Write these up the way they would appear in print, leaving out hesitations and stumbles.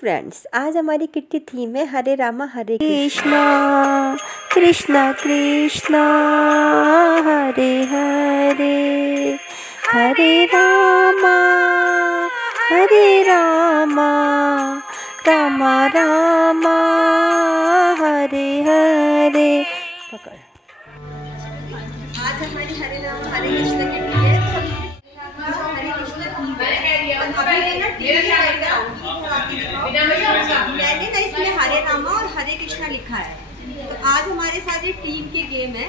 Friends, आज हमारी kitty theme है हरे रामा हरे कृष्णा, कृष्णा कृष्णा हरे हरे, हरे रामा रामा रामा हरे हरे। पकड़। आज हमारी हरे रामा हरे कृष्णा किट्टी है। हरे कृष्णा मैंने ना इसमें हरे रामा और हरे कृष्णा लिखा है। तो आज हमारे साथ ये टीम के गेम है,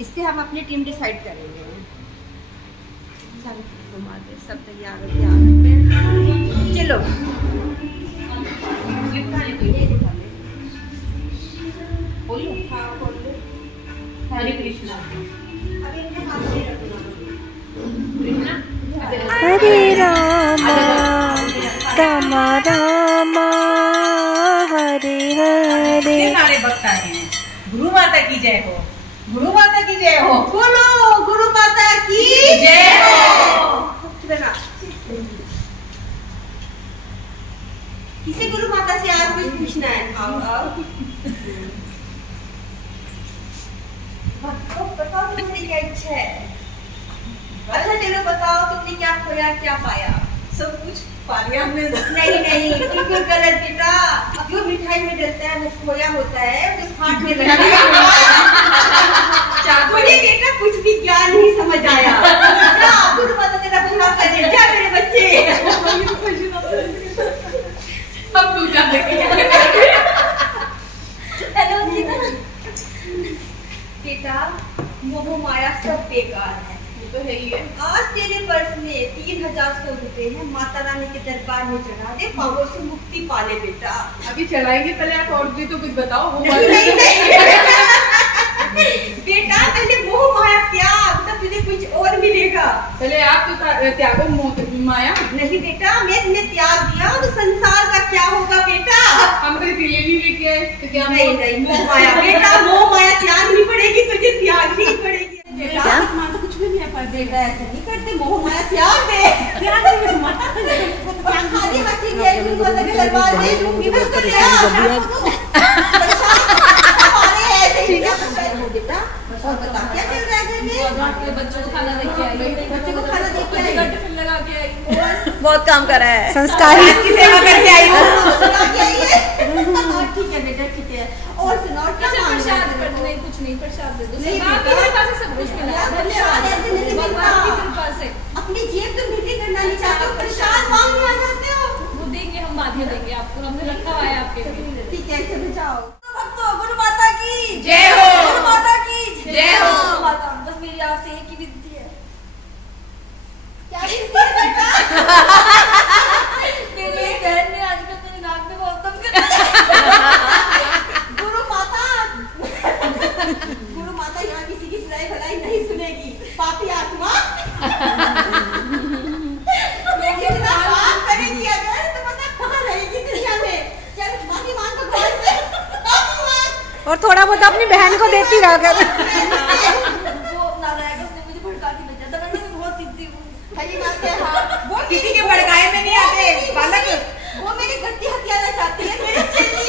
इससे हम अपनी टीम डिसाइड करेंगे। सब तैयार हो गया, चलो हरे कृष्णा हरे रामा रामा रामा हरे हरे। सारे भक्त आए हैं। गुरु माता की जय हो, गुरु माता की जय हो, बोलो गुरु माता की जय हो। किसी गुरु माता से आज कुछ पूछना है? आओ आओ। बताओ तुमने क्या इच्छा है? अच्छा चलो बताओ तुमने क्या खोया क्या पाया? सब कुछ पा लिया हमने। नहीं नहीं बिल्कुल गलत बेटा। जो मिठाई में डलता है वो खोया होता है, जो खाट में लगता है। मुझे बेटा कुछ भी ज्ञान नहीं समझ आया। जा गुरु माता तेरा भला करे, जा मेरे बच्चे। अब तू जा बेटा मोह माया सब बेकार है। तो है ही है। आज तेरे पर्स में 3100 रुपए है, माता रानी के दरबार में चढ़ा दे, पापों से मुक्ति पाले बेटा। अभी चलाएंगे, पहले आप और भी तो कुछ बताओ। नहीं, नहीं, नहीं। बेटा पहले मोह माया त्याग, तब तुझे कुछ और मिलेगा। पहले आप तो त्यागो मोह माया। नहीं बेटा, मैं तुम्हें त्याग दिया तो संसार का क्या होगा बेटा? हम तो इसीलिए नहीं लेके आए तो क्या? नहीं नहीं मोह माया बेटा, मोह माया त्याग नहीं पड़ेगी, तुझे त्याग नहीं पड़ेगी बेटा। तो कुछ भी नहीं है पर बेटा ऐसे नहीं करते, मोह माया त्याग दे। खाली बच्ची के दरबार में इसको ले आ। बेटा और बता क्या चल रहा है घर में? बच्चों को खाना दे के आई, बच्चों को खाना दे के आई, टिफिन लगा के आई, बहुत काम कर रहा है, संस्कारी की सेवा करके आई हूं। ठीक है बेटा ठीक है। और सुनाओ क्या प्रसाद? नहीं कुछ नहीं, प्रसाद दे दो। नहीं आपकी कृपा से सब कुछ मिला है, प्रसाद ऐसे नहीं मिलता। भगवान की कृपा से। अपनी जेब तो मीठी करना नहीं चाहते हो, प्रसाद मांगने आ जाते हो। वो देंगे, हम बाद में देंगे आपको, हमने रखा हुआ है आपके लिए। ठीक है चलो जाओ। भक्तों गुरु माता की जय हो, गुरु माता की जय हो। माता बस मेरी आपसे एक ही विनती है। क्या विनती है बेटा? मेरी बहन ने आजकल मेरे नाक में बहुत दम कर गुरु माता यहाँ किसी की बुराई भलाई नहीं सुनेगी, पापी आत्मा। कितना पाप करेगी अगर तो पता कहाँ रहेगी दुनिया में। चल माफी मांग भगवान से, माफी मांग। और थोड़ा बहुत अपनी बहन को देती रहा कर। वो नारायण उसने मुझे भड़का के भेजा था, मैं बहुत सीधी हूँ। सही बात है। हाँ वो किसी के भड़काए में नहीं आते बालक। वो मेरी गद्दी हथियाना चाहती है मेरे चेली।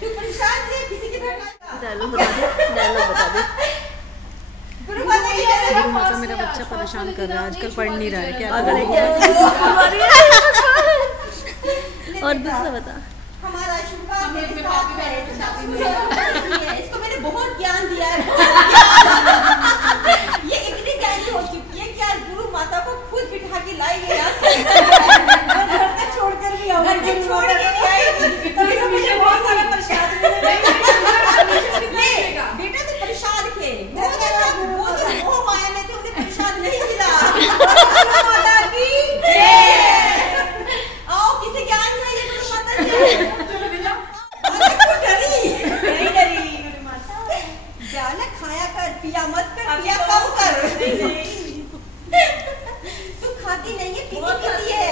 तू परेशान है किसी के भड़का। डायलॉग बता दे। गुरु माता की जय। गुरु माता मेरा बच्चा परेशान कर रहा है, आजकल पढ़ नहीं रहा है, क्या करें? और दूसरा बता। हमारा आशीर्वाद मेरे साथ है। इसको मैंने बहुत ज्ञान दिया है। ये इतनी ज्ञानी हो चुकी है कि आज गुरु माता को खुद बिठा के लाई है यहाँ से। घर तक छोड़कर भी आओ, घर तक छोड़ के भी आएगी। तभी तो मुझे बहुत सारा प्रसाद मिलेगा। बेटा तो प्रसाद खे, वो तो मोह माया में तो उन्हें प्रसाद नहीं मिला। गुरु माता की जय। आओ किसे ज्ञान चाहिए गुरु माता से? नहीं डरी गुरु माता। ज्ञान खाया कर, पिया मत कर, पिया कम कर। तू खाती नहीं है, पीती है।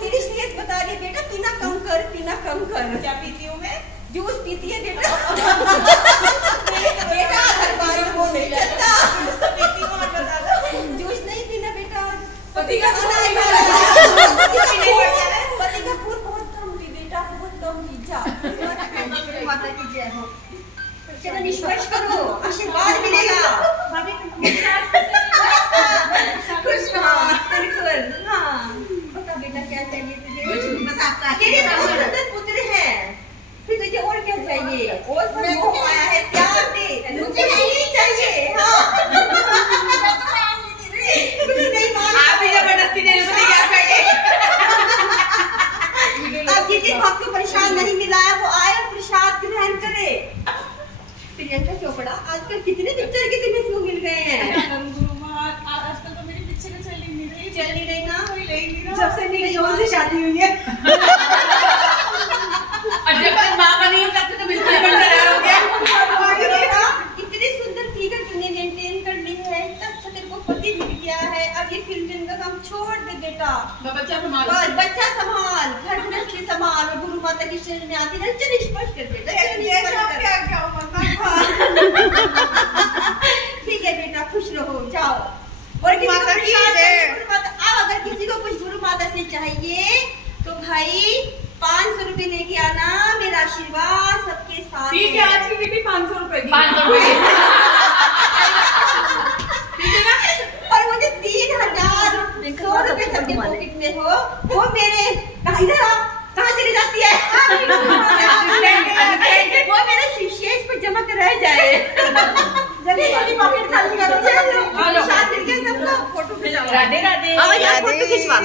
तेरी सेहत बता रही है बेटा, पीना कम कर, पीना कम कर। क्या पीती हूँ मैं? जूस पीती है बेटा। बेटा दरबार में वो नहीं चलता। जूस नहीं पीना बेटा। पति का पति का खून बहुत कम माता की जय हो। चलो निष्कर्ष करो, आशीर्वाद मिलेगा। खुश रहो, बिल्कुल। हाँ, बता बेटा क्या चाहिए तुझे? बस आपका तेरे बहुत सुंदर पुत्र है, फिर तुझे और क्या चाहिए? और सब मोह आया है, प्यार दे, मुझे नहीं चाहिए। हाँ, कुछ नहीं मांगता। आप ही जबरदस्ती दे रहे हो यार बेटे। अब जिस भक्त को प्रसाद नहीं मिला है वो आए और प्रसाद ग्रहण करे। प्रियंका चोपड़ा आजकल कितने पिक्चर के तुम्हें शो मिल गए हैं। आजकल तो मेरी पिक्चर चल ही नहीं रही ना, जब से मेरी जोन से शादी हुई है। और जब तक माँ बनी हो तब तक तो बिल्कुल बंद हो गया। इतनी सुंदर फिगर तूने मेंटेन कर ली है, इतना अच्छा तेरे को पति मिल गया है। अब ये फिल्म का काम छोड़ दे बेटा, बच्चा संभाल, बच्चा संभाल, घर गृहस्थी संभाल और गुरु माता की शरण में आती है। चल स्पर्श कर बेटा, ठीक है बेटा, खुश रहो, जाओ। और किसी को अगर किसी को कुछ गुरु माता से चाहिए तो भाई 500 रुपए लेके आना, मेरा आशीर्वाद सबके साथ। ठीक है, आज की कितनी 500 रुपए की? 500 रुपए ठीक है ना। और मुझे 3000 रुपए सबके पॉकेट में हो, वो मेरे इधर आओ, कहाँ चली जाती है? वो मेरे शीशेष पर जमा कर रह जाए। जल्दी पॉकेट खाली करो, चलो शादी मिल गया सबको। फोटो खिंचवाओ, राधे राधे, फोटो खिंचवा।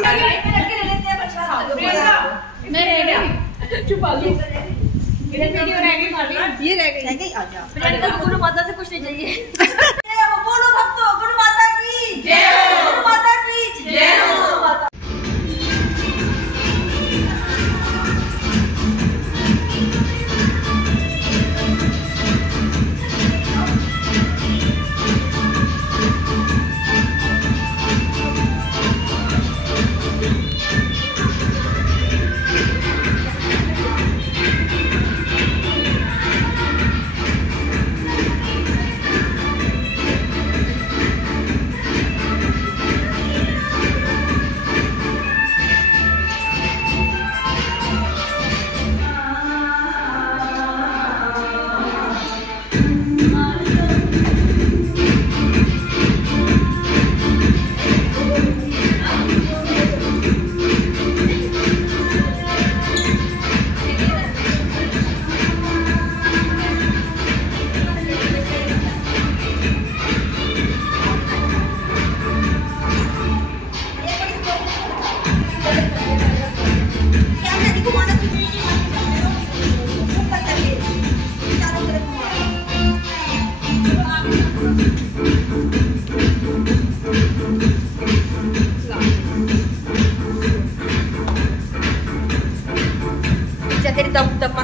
ये रह गई। आजा गुरु माता से कुछ नहीं चाहिए। बोलो भक्तों, गुरु माता की जय हो, गुरु माता की जय हो।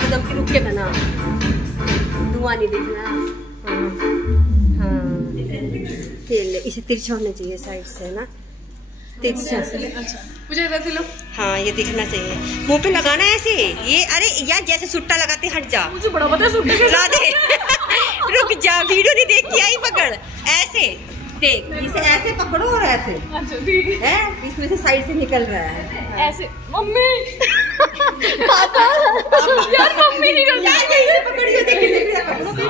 दम की रुक के बना, धुआं नहीं दिखना। हाँ, तेल इसे तिरछा होना चाहिए साइड से ना, तिरछा। अच्छा, मुझे वैसे लो। हाँ, ये दिखना चाहिए, मुंह पे लगाना है ऐसे। ये अरे यार जैसे सुट्टा लगाते, हट जा, मुझे बड़ा पता है सुट्टे राधे। रुक जा, वीडियो नहीं देख के आई, पकड़ ऐसे देख, इसे ऐसे पकड़ो और ऐसे। अच्छा ठीक है, इसमें से साइड से निकल रहा है ऐसे। मम्मी पापा यार मम्मी निकल यार, पकड़ियो, देख इसे पकड़ो। पता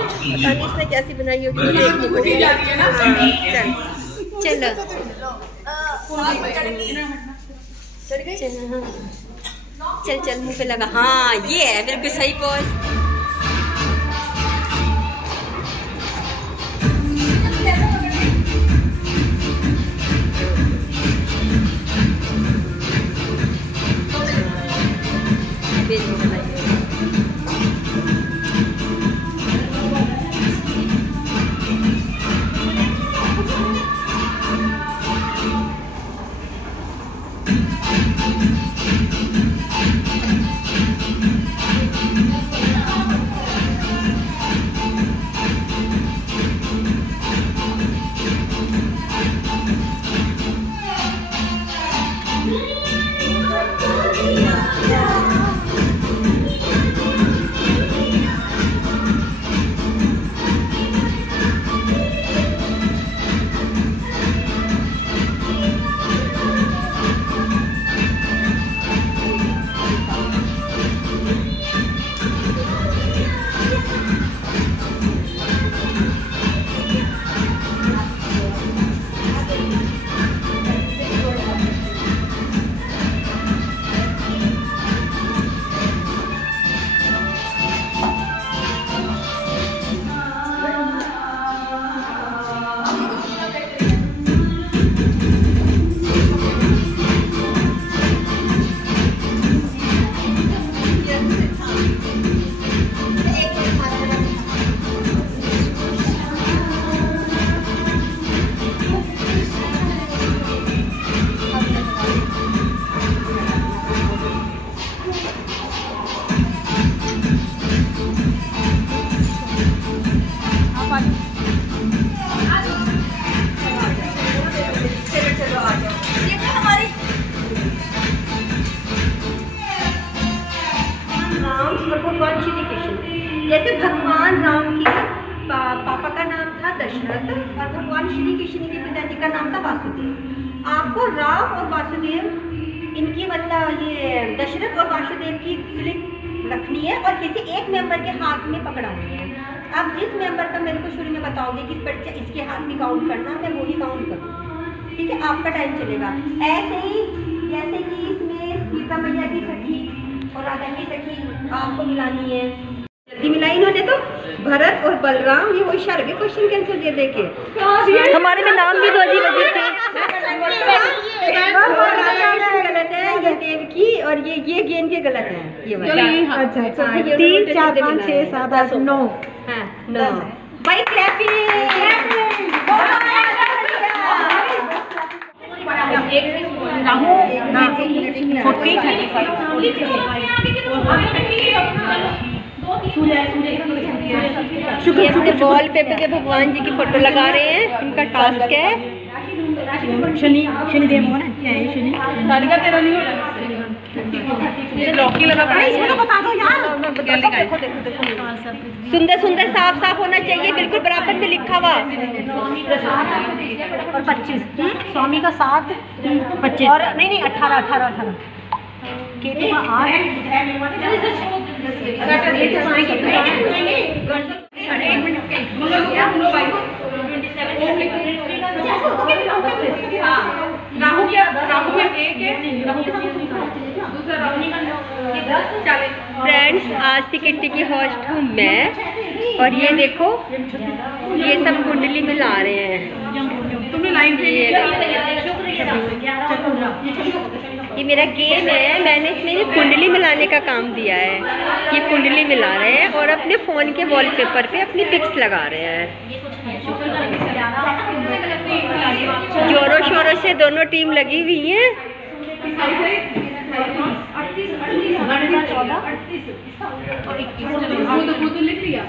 नहीं इसने कैसी बनाई होगी, देखनी पड़ेगी। चल चलो, चल चल मुंह पे लगा। हाँ, ये है बिल्कुल सही पोज। भगवान श्री कृष्ण, जैसे भगवान राम की पापा का नाम था दशरथ और भगवान श्री कृष्ण के पिताजी का नाम था वासुदेव। आपको राम और वासुदेव इनकी मतलब ये दशरथ और वासुदेव की क्लिप रखनी है और किसी एक मेंबर के हाथ में पकड़ानी है। आप जिस मेंबर का मेरे को शुरू में बताओगे कि बच्चा इसके हाथ में काउंट करना, मैं वो ही काउंट करूँगी, ठीक है? आपका टाइम चलेगा। ऐसे ही जैसे कि इसमें सीता मैया की सखी और राधा की सखी आपको मिलानी है। जल्दी मिलाई इन्होंने तो भरत और बलराम, ये वो इशारे के क्वेश्चन कैंसर दे देके हमारे में नाम भी तो अजीब अजीब थे। गलत है, ये देवकी और ये गेंद के गलत है। ये अच्छा 3 4 5 6 7 8 9 हाँ 9 भाई क्लैपिंग। वॉल पेपर पे भगवान जी की फोटो लगा रहे हैं, इनका टास्क है। शनिदेव हो ना, क्या है शनि? तालिका तेरा नहीं हो लॉकी लगा पड़ा, इसमें तो बता दो यार। सुंदर सुंदर साफ साफ होना चाहिए, बिल्कुल बराबर में लिखा हुआ। और 25 स्वामी का 7 25 और नहीं 18 केतु का 8। फ्रेंड्स, आज की किट्टी की होस्ट हूँ मैं और ये देखो ये सब कुंडली मिला रहे हैं। तुमने लाइन ये मेरा गेम है, मैंने इसमें कुंडली मिलाने का काम दिया है। ये कुंडली मिला रहे हैं और अपने फ़ोन के वॉलपेपर पे अपनी पिक्स लगा रहे हैं। जोरों शोरों से दोनों टीम लगी हुई है। लिख लिया।